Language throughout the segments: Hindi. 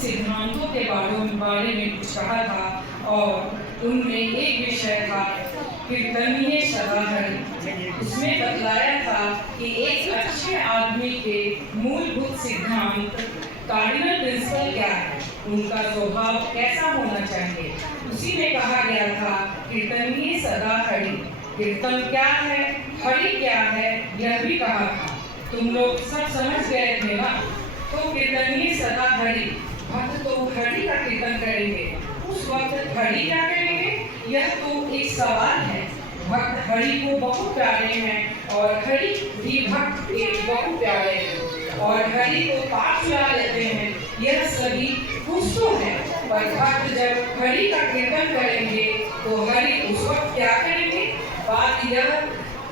सिद्धांतों के बारे में कुछ कहा था और उनमें एक विषय था कीर्तनीय सदा हरि। उसमें बतलाया था कि एक अच्छे आदमी के मूलभूत सिद्धांत कार्डिनल प्रिंसिपल क्या है, उनका स्वभाव कैसा होना चाहिए। उसी में कहा गया था कीर्तनीय सदा हरि। कीर्तन क्या है, हरि क्या है, यह भी कहा था। तुम लोग सब समझ गए थे ना। तो कीर्तनीय सदा हरि, भक्त तो हरि का कीर्तन करेंगे। उस वक्त हरि क्या करेंगे, यह तो एक सवाल है। भक्त हरि को बहुत प्यारे हैं और हरि भी भक्त के बहुत प्यारे हैं और हरि को पाप चुरा लेते हैं। यह सभी कुछ तो है, पर भक्त जब हरि का कीर्तन करेंगे तो हरि उस वक्त क्या करेंगे। बात यह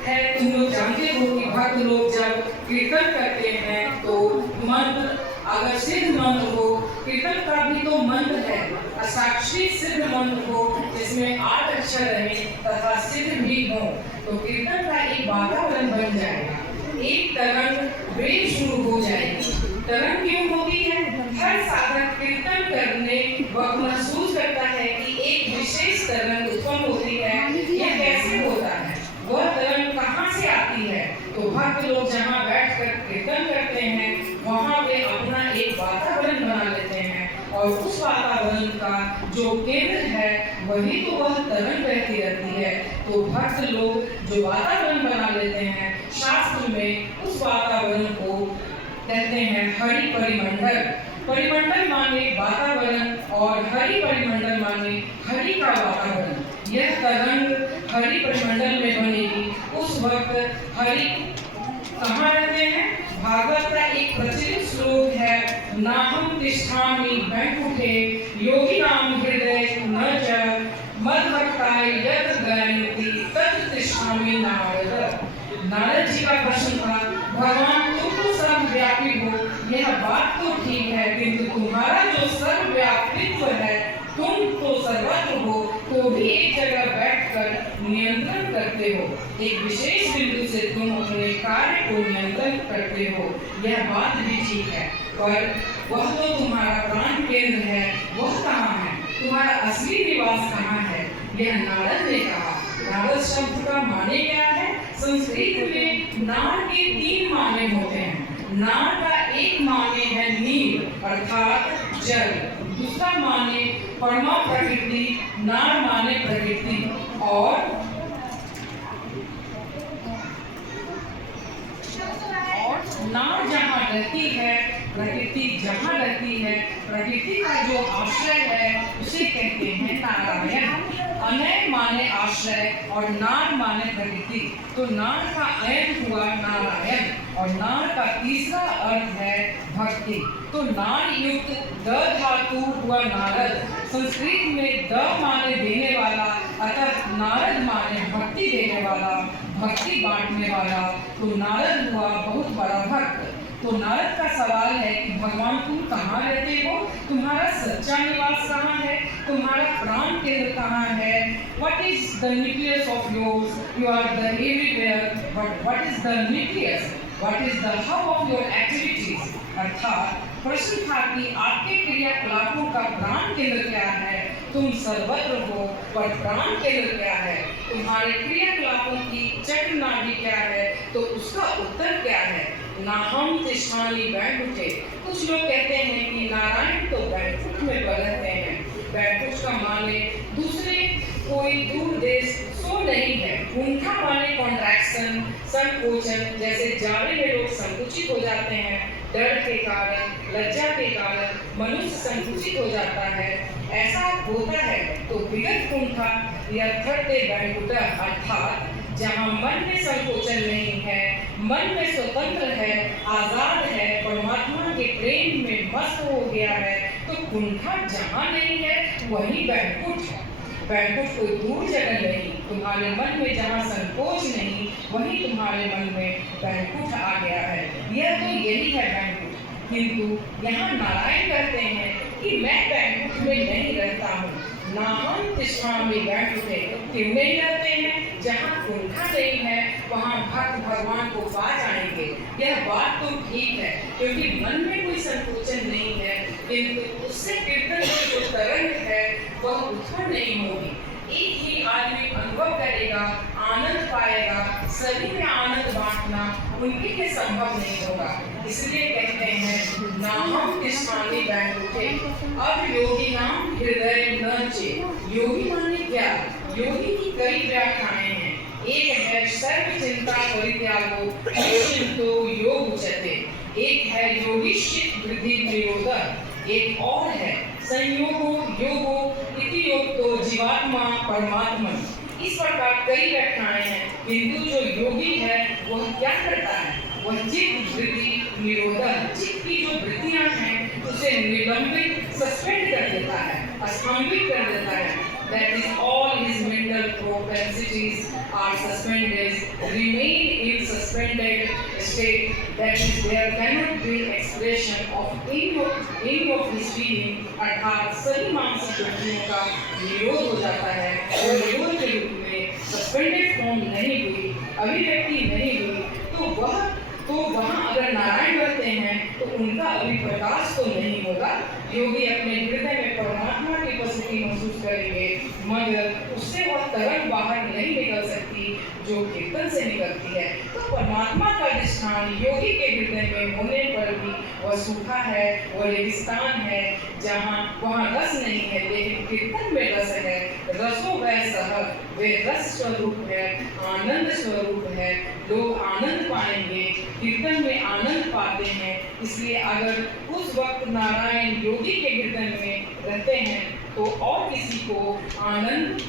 है, तुम लोग जानते हो कि भक्त लोग जब कीर्तन करते हैं तो मंत्र, अगर सिद्ध मंत्र हो, कीर्तन का भी तो मंत्र है, असाक्षी सिद्ध मंत्र हो जिसमें 8 अक्षर रहे तथा सिद्ध भी हो, तो कीर्तन का एक वातावरण बन जाएगा। एक तरंग वेग शुरू हो जाएगी। तरंग क्यों होती है? हर साधक कीर्तन करने वक्त महसूस करता है कि एक विशेष तरंग उत्पन्न होती है। यह कैसे होता है, वह तरंग कहाँ से आती है? तो भक्त लोग जहाँ बैठकर कीर्तन करते हैं वहाँ वे अपना एक वातावरण बना लेते हैं और उस वातावरण का जो केंद्र है वही तो वह तरंग बहती रहती है। तो भक्त लोग जो वातावरण बना लेते हैं, शास्त्र में उस वातावरण को कहते हैं हरि परिमंडल। परिमंडल माने वातावरण और हरि परिमंडल माने हरि का वातावरण। यह तरंग हरि परिमंडल में बनेगी। उस वक्त हरि कहाँ रहते हैं? भागवत का एक प्रचलित श्लोक है, नाहं तिष्ठामि वैकुंठे योगिनां हृदये न च मद्भक्ताय यत् गायन्ति तत् तिष्ठामि नारद। नारद जी का प्रश्न था, भगवान तुम तो सर्वव्यापी हो, यह बात तो ठीक है, किंतु तुम्हारा जो सर्वव्यापित्व है, तुम तो सर्वत्र हो, तो भी एक जगह बैठकर नियंत्रण करते हो। एक विशेष बिंदु से तुम अपने कार्य को नियंत्रण करते हो, यह बात भी ठीक है, पर वह तो तुम्हारा प्राण केंद्र है, वह कहाँ है? तुम्हारा असली निवास कहाँ है? यह नारद ने कहा। नारद शब्द का माने क्या है? संस्कृत में नार के 3 माने होते हैं। नार का एक माने है नीर अर्थात जल, दूसरा माने परमा प्रकृति, नार माने प्रकृति, और नार जहाँ रहती है, प्रकृति जहाँ रहती है, प्रकृति का जो आश्रय है उसे कहते हैं नारायण। अनय माने आश्रय और नार माने प्रकृति, तो नार का अयन हुआ नारायण और नार का तीसरा अर्थ है भक्ति। तो नार युक्त द धातु हुआ नारद। संस्कृत में द माने देने वाला, अतः नारद माने भक्ति देने वाला, भक्ति बांटने वाला। तो नारद हुआ बहुत बड़ा भक्त। तो नारद का सवाल है कि भगवान तुम कहाँ रहते हो, तुम्हारा सच्चा निवास कहाँ है, तुम्हारा प्राण केंद्र कहाँ है? What is the nucleus of yours? You are the everywhere, but what is the nucleus? What is the hub of your activities? अर्थात प्रश्न था कि आपके क्रियाकलापों का प्राण केंद्र क्या है? तुम सर्वत्र हो, पर प्राण केंद्र क्या है? तुम्हारे क्रियाकलापों की चक्र नाड़ी क्या है? तो उसका उत्तर क्या है? नाहं तिष्ठामि वैकुंठे। कुछ लोग कहते हैं कि नारायण तो वैकुंठ में रहते हैं। वैकुंठ का माने दूसरे कोई दूर देश सो नहीं है। कुंठा माने कॉन्ट्रैक्शन, संकोचन, जैसे जाने में लोग संकुचित हो जाते हैं, डर के कारण, लज्जा के कारण मनुष्य संकुचित हो जाता है, ऐसा होता है। तो विगत कुंठा या थर्ते वैकुंठ अर्थात जहाँ मन में संकोचन नहीं है, मन में स्वतंत्र है, आजाद है, परमात्मा के प्रेम में मस्त हो गया है, तो कुंठा जहाँ नहीं है वही वैकुंठ है। वैकुंठ कोई दूर जगह नहीं, तुम्हारे मन में जहाँ संकोच नहीं वही तुम्हारे मन में वैकुंठ आ गया है। यह तो यही है वैकुंठ। किंतु यहाँ नारायण कहते हैं कि मैं वैकुंठ में नहीं रहता हूँ। नाहं तिष्ठामि वैकुंठे, क्यों नहीं रहते हैं? जहाँ कुंठा नहीं है वहाँ भक्त भगवान को पा जाएंगे। यह बात तो ठीक है, क्योंकि मन में कोई संकोचन नहीं है, किंतु उससे कीर्तन की जो तरंग है वह उत्पन्न नहीं होगी। एक ही आदमी अनुभव करेगा, आनंद पाएगा, सभी में आनंद बांटना उनके लिए संभव नहीं होगा। इसलिए कहते हैं नाहं तिष्ठामि वैकुंठे अब योगी नाम हृदय न चे। योगी माने क्या? योगी की कई व्याख्याएं हैं। एक है सर्व चिंता परित्यागो निश्चिंतो योग उच्यते। एक है योगिश्चित वृद्धि निरोधः। एक और है संयोगो योगो इति योक्तो जीवात्मा परमात्मन। इस प्रकार कई व्याख्याएं हैं, किंतु जो योगी है वह क्या करता है? वह चित्त वृत्ति निरोधन, चित्त की जो वृत्तियां हैं उसे निलंबित सस्पेंड कर देता है, अस्तंभित कर देता है। That is, all his mental propensities are suspended, remain in suspended state. That is, there cannot be expression of any of his feeling. अर्थात सभी मानसिक वृत्तियों का निरोध हो जाता है और निरोध के रूप में सस्पेंडेड फॉर्म नहीं हुई, अभिव्यक्ति नहीं हुई, तो वहाँ अगर नारायण रहते हैं तो उनका अभिप्रकाश तो नहीं होगा। योगी अपने हृदय में परमात्मा की उपस्थिति महसूस करेंगे, मगर उससे वह तरंग बाहर नहीं निकल सकती जो कीर्तन से निकलती है। तो परमात्मा का अधिष्ठान योगी के हृदय में होने पर भी वह सूखा है, वह रेगिस्तान है, जहाँ वहाँ रस नहीं है, लेकिन कीर्तन में रस है। रसो वै सह, वे रस स्वरूप है, आनंद स्वरूप है। लोग आनंद पाएंगे, कीर्तन में आनंद पाते हैं। इसलिए अगर उस वक्त नारायण योगी के हृदय में रहते हैं तो और किसी को आनंद